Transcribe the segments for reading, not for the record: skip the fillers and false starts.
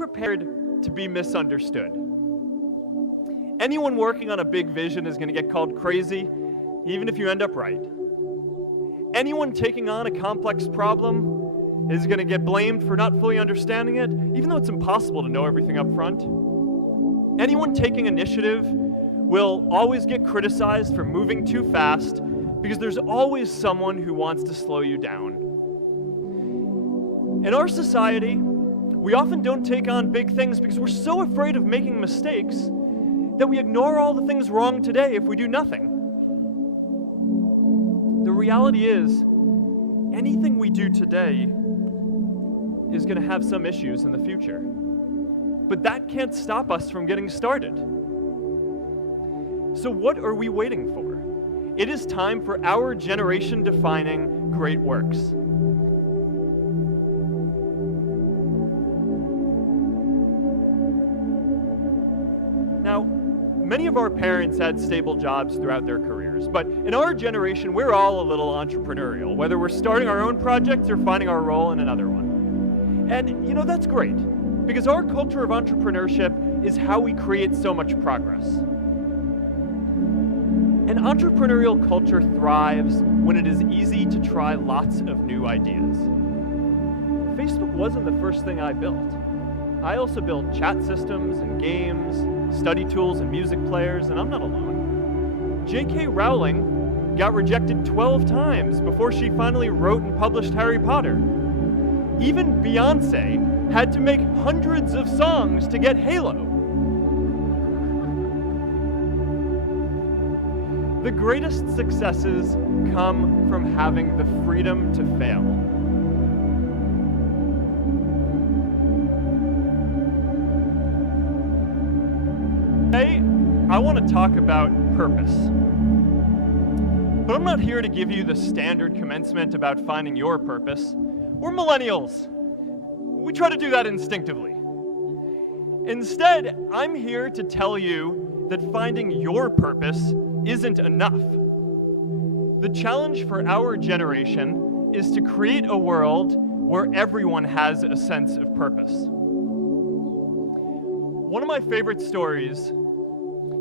prepared to be misunderstood. Anyone working on a big vision is going to get called crazy, even if you end up right. Anyone taking on a complex problem is going to get blamed for not fully understanding it, even though it's impossible to know everything up front. Anyone taking initiative will always get criticized for moving too fast because there's always someone who wants to slow you down. In our society, we often don't take on big things because we're so afraid of making mistakes that we ignore all the things wrong today if we do nothing. The reality is, anything we do today is going to have some issues in the future. But that can't stop us from getting started. So what are we waiting for? It is time for our generation-defining great works. Now, many of our parents had stable jobs throughout their careers, but in our generation, we're all a little entrepreneurial, whether we're starting our own projects or finding our role in another one. And, that's great, because our culture of entrepreneurship is how we create so much progress. An entrepreneurial culture thrives when it is easy to try lots of new ideas. Facebook wasn't the first thing I built. I also built chat systems and games, study tools and music players, and I'm not alone. J.K. Rowling got rejected 12 times before she finally wrote and published Harry Potter. Even Beyoncé had to make hundreds of songs to get Halo. The greatest successes come from having the freedom to fail. Today, I want to talk about purpose. But I'm not here to give you the standard commencement about finding your purpose. We're millennials. We try to do that instinctively. Instead, I'm here to tell you that finding your purpose isn't enough. The challenge for our generation is to create a world where everyone has a sense of purpose. One of my favorite stories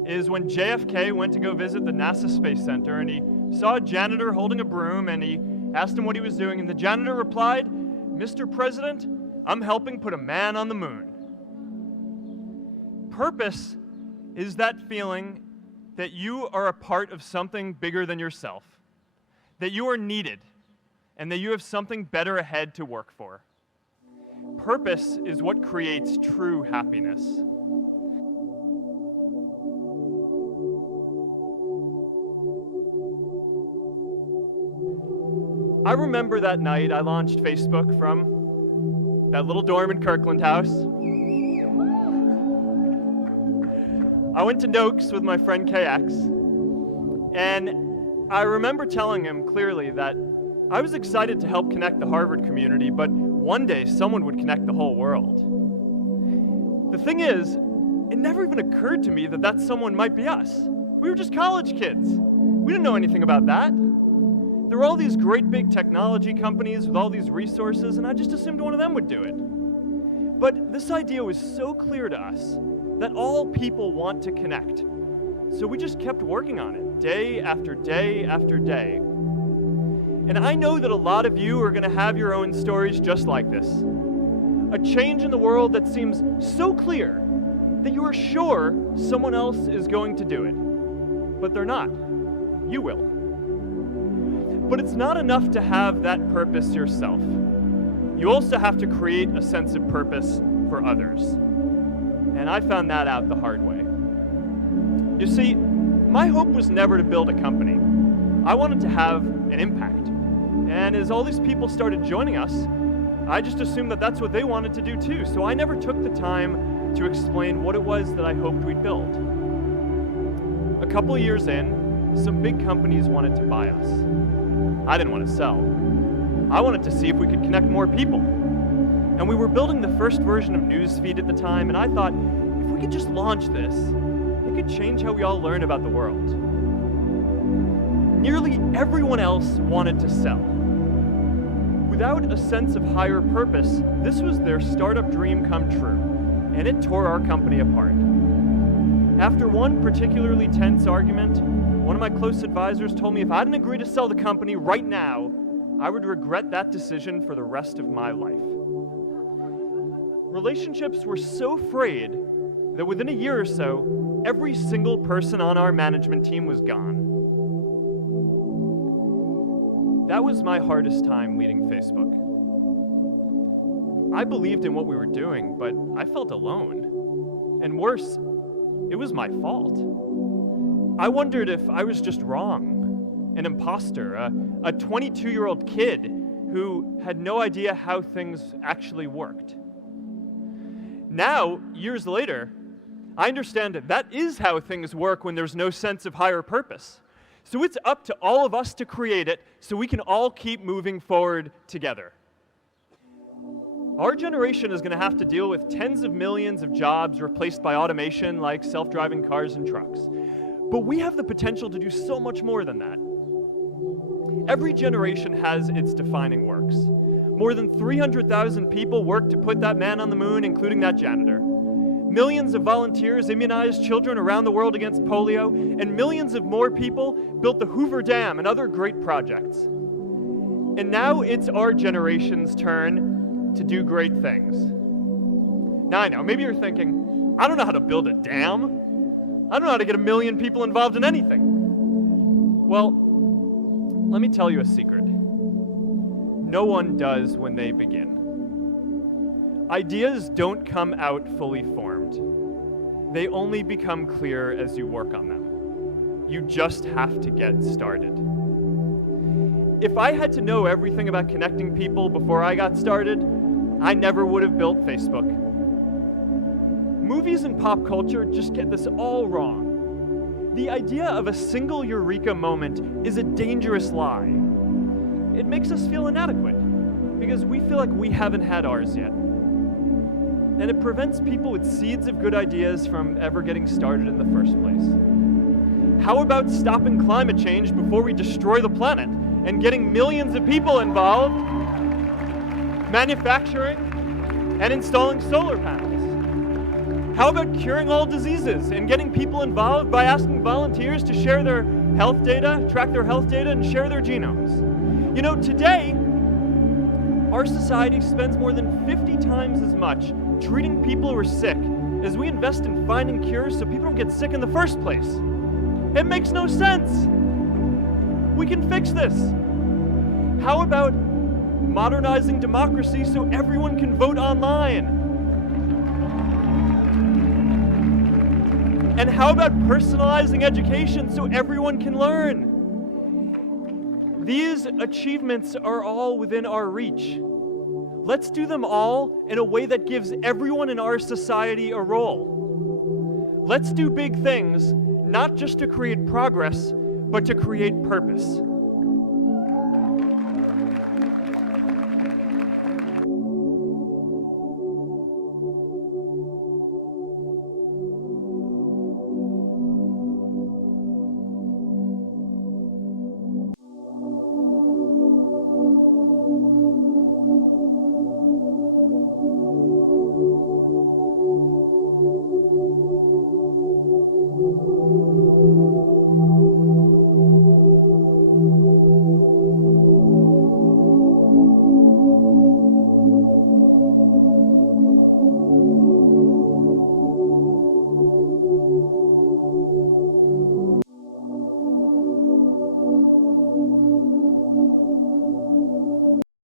is when JFK went to go visit the NASA Space Center, and he saw a janitor holding a broom, and he asked him what he was doing, and the janitor replied, "Mr. President, I'm helping put a man on the moon." Purpose is that feeling that you are a part of something bigger than yourself, that you are needed, and that you have something better ahead to work for. Purpose is what creates true happiness. I remember that night I launched Facebook from that little dorm in Kirkland House. I went to Noakes with my friend KX, and I remember telling him clearly that I was excited to help connect the Harvard community, but one day someone would connect the whole world. The thing is, it never even occurred to me that that someone might be us. We were just college kids. We didn't know anything about that. There were all these great big technology companies with all these resources, and I just assumed one of them would do it. But this idea was so clear to us that all people want to connect. So we just kept working on it, day after day after day. And I know that a lot of you are going to have your own stories just like this. A change in the world that seems so clear that you are sure someone else is going to do it. But they're not. You will. But it's not enough to have that purpose yourself. You also have to create a sense of purpose for others. And I found that out the hard way. You see, my hope was never to build a company. I wanted to have an impact. And as all these people started joining us, I just assumed that that's what they wanted to do too. So I never took the time to explain what it was that I hoped we'd build. A couple of years in, some big companies wanted to buy us. I didn't want to sell. I wanted to see if we could connect more people. And we were building the first version of Newsfeed at the time, and I thought, if we could just launch this, it could change how we all learn about the world. Nearly everyone else wanted to sell. Without a sense of higher purpose, this was their startup dream come true. and it tore our company apart. After one particularly tense argument, one of my close advisors told me if I didn't agree to sell the company right now, I would regret that decision for the rest of my life. Relationships were so frayed that within a year or so, every single person on our management team was gone. That was my hardest time leading Facebook. I believed in what we were doing, but I felt alone. And worse, it was my fault. I wondered if I was just wrong, an imposter, a 22-year-old kid who had no idea how things actually worked. Now, years later, I understand that is how things work when there's no sense of higher purpose. So it's up to all of us to create it so we can all keep moving forward together. Our generation is going to have to deal with tens of millions of jobs replaced by automation like self-driving cars and trucks. But we have the potential to do so much more than that. Every generation has its defining works. More than 300,000 people worked to put that man on the moon, including that janitor. Millions of volunteers immunized children around the world against polio, and millions of more people built the Hoover Dam and other great projects. And now it's our generation's turn to do great things. Now I know, maybe you're thinking, I don't know how to build a dam. I don't know how to get 1 million people involved in anything. Well, let me tell you a secret. No one does when they begin. Ideas don't come out fully formed. They only become clear as you work on them. You just have to get started. If I had to know everything about connecting people before I got started, I never would have built Facebook. Movies and pop culture just get this all wrong. The idea of a single eureka moment is a dangerous lie. It makes us feel inadequate because we feel like we haven't had ours yet. And it prevents people with seeds of good ideas from ever getting started in the first place. How about stopping climate change before we destroy the planet and getting millions of people involved, manufacturing and installing solar panels? How about curing all diseases and getting people involved by asking volunteers to share their health data, track their health data, and share their genomes? You know, today, our society spends more than 50 times as much treating people who are sick as we invest in finding cures so people don't get sick in the first place. It makes no sense. We can fix this. How about modernizing democracy so everyone can vote online? And how about personalizing education so everyone can learn? These achievements are all within our reach. Let's do them all in a way that gives everyone in our society a role. Let's do big things, not just to create progress, but to create purpose.